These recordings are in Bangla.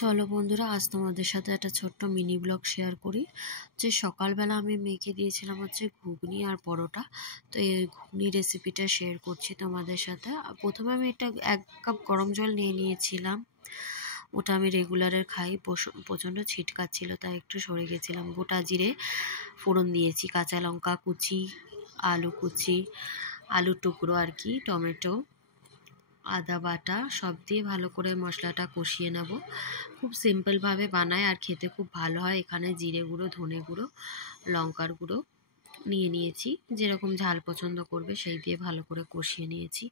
চলো বন্ধুরা, আজ তোমাদের সাথে একটা ছোট্ট মিনি ব্লগ শেয়ার করি। যে সকালবেলা আমি মেখে দিয়েছিলাম হচ্ছে ঘুগনি আর পরোটা। তো এই ঘুগনি রেসিপিটা শেয়ার করছি তোমাদের সাথে। প্রথমে আমি এটা 1 কাপ গরম জল নিয়ে নিয়েছিলাম। ওটা আমি রেগুলারের খাই, প্রচণ্ড ছিটকাচ্ছিল তাই একটু সরে গেছিলাম। গোটা জিরে ফোড়ন দিয়েছি, কাঁচা লঙ্কা কুচি, আলু কুচি, আলুর টুকরো আর কি, টমেটো, আদা বাটা সব দিয়ে ভালো করে মশলাটা কষিয়ে নেব। খুব সিম্পলভাবে বানায় আর খেতে খুব ভালো হয়। এখানে জিরে গুঁড়ো, ধনে গুঁড়ো, লঙ্কার গুঁড়ো নিয়ে নিয়েছি, যেরকম ঝাল পছন্দ করবে সেই দিয়ে ভালো করে কষিয়ে নিয়েছি।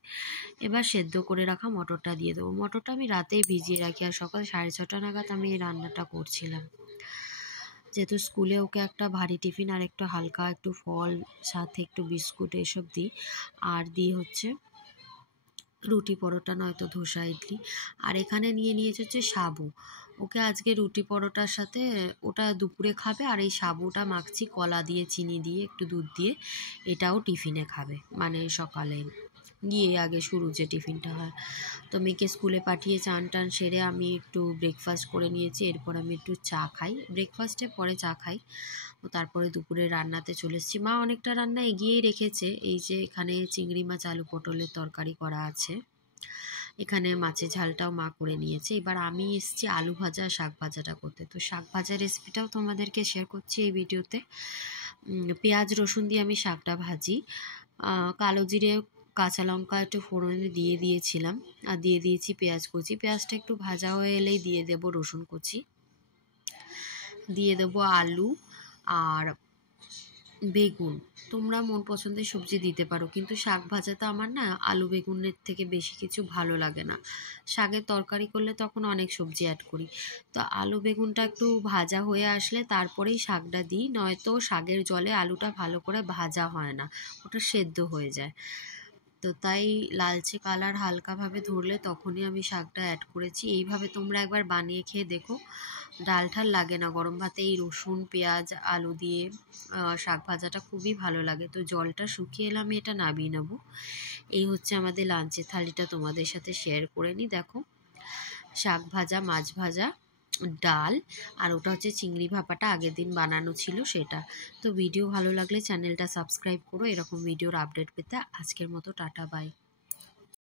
এবার সেদ্ধ করে রাখা মটরটা দিয়ে দেবো। মটরটা আমি রাতেই ভিজিয়ে রাখি, আর সকাল 6:30 নাগাদ আমি এই রান্নাটা করছিলাম। যেহেতু স্কুলে ওকে একটা ভারী টিফিন আর একটু হালকা একটু ফল, সাথে একটু বিস্কুট এসব দিই। আর দিয়ে হচ্ছে রুটি পরোটা নয়তো ধোসা ইডলি। আর এখানে নিয়ে নিয়েছে হচ্ছে সাবু। ওকে আজকে রুটি পরোটার সাথে ওটা দুপুরে খাবে, আর এই সাবুটা মাখছি কলা দিয়ে, চিনি দিয়ে, একটু দুধ দিয়ে। এটাও টিফিনে খাবে, মানে সকালে গিয়ে আগে শুরু যে টিফিনটা হয়। তো মেয়েকে স্কুলে পাঠিয়ে চান টান সেরে আমি একটু ব্রেকফাস্ট করে নিয়েছি। এরপর আমি একটু চা খাই, ব্রেকফাস্টের পরে চা খাই। ও তারপরে দুপুরে রান্নাতে চলে এসেছি। মা অনেকটা রান্না এগিয়েই রেখেছে। এই যে এখানে চিংড়ি মাছ আলু পটলের তরকারি করা আছে, এখানে মাছের ঝালটাও মা করে নিয়েছে। এবার আমি এসেছি আলু ভাজা শাক ভাজাটা করতে। তো শাক ভাজা রেসিপিটাও তোমাদেরকে শেয়ার করছি এই ভিডিওতে। পেঁয়াজ রসুন দিয়ে আমি শাকটা ভাজি। কালো জিরে, কাঁচা লঙ্কা একটু ফোড়নে দিয়ে দিয়েছিলাম, আর দিয়ে দিয়েছি পেঁয়াজ কুচি। পেঁয়াজটা একটু ভাজা হয়ে এলেই দিয়ে দেব রসুন কুচি, দিয়ে দেবো আলু আর বেগুন। তোমরা মন পছন্দের সবজি দিতে পারো, কিন্তু শাক ভাজাতে আমার না আলু বেগুনের থেকে বেশি কিছু ভালো লাগে না। শাকের তরকারি করলে তখন অনেক সবজি অ্যাড করি। তো আলু বেগুনটা একটু ভাজা হয়ে আসলে তারপরেই শাকটা দিই, নয়তো শাকের জলে আলুটা ভালো করে ভাজা হয় না, ওটা সেদ্ধ হয়ে যায়। তো তাই লালচে কালার হালকাভাবে ধরলে তখনই আমি শাকটা অ্যাড করেছি। এইভাবে তোমরা একবার বানিয়ে খেয়ে দেখো, ডাল ঠাল লাগে না, গরম ভাতে এই রসুন পেঁয়াজ আলু দিয়ে শাক ভাজাটা খুবই ভালো লাগে। তো জলটা শুকিয়ে এলে আমি এটা নামিয়ে নেব। এই হচ্ছে আমাদের লাঞ্চের থালিটা, তোমাদের সাথে শেয়ার করে নিই। দেখো, শাক ভাজা, মাছ ভাজা, ডাল, আর ওটা হচ্ছে চিংড়ি ভাপাটা আগের দিন বানানো ছিল সেটা। তো ভিডিও ভালো লাগলে চ্যানেলটা সাবস্ক্রাইব করো এরকম ভিডিওর আপডেট পেতে। আজকের মতো টাটা, বাই।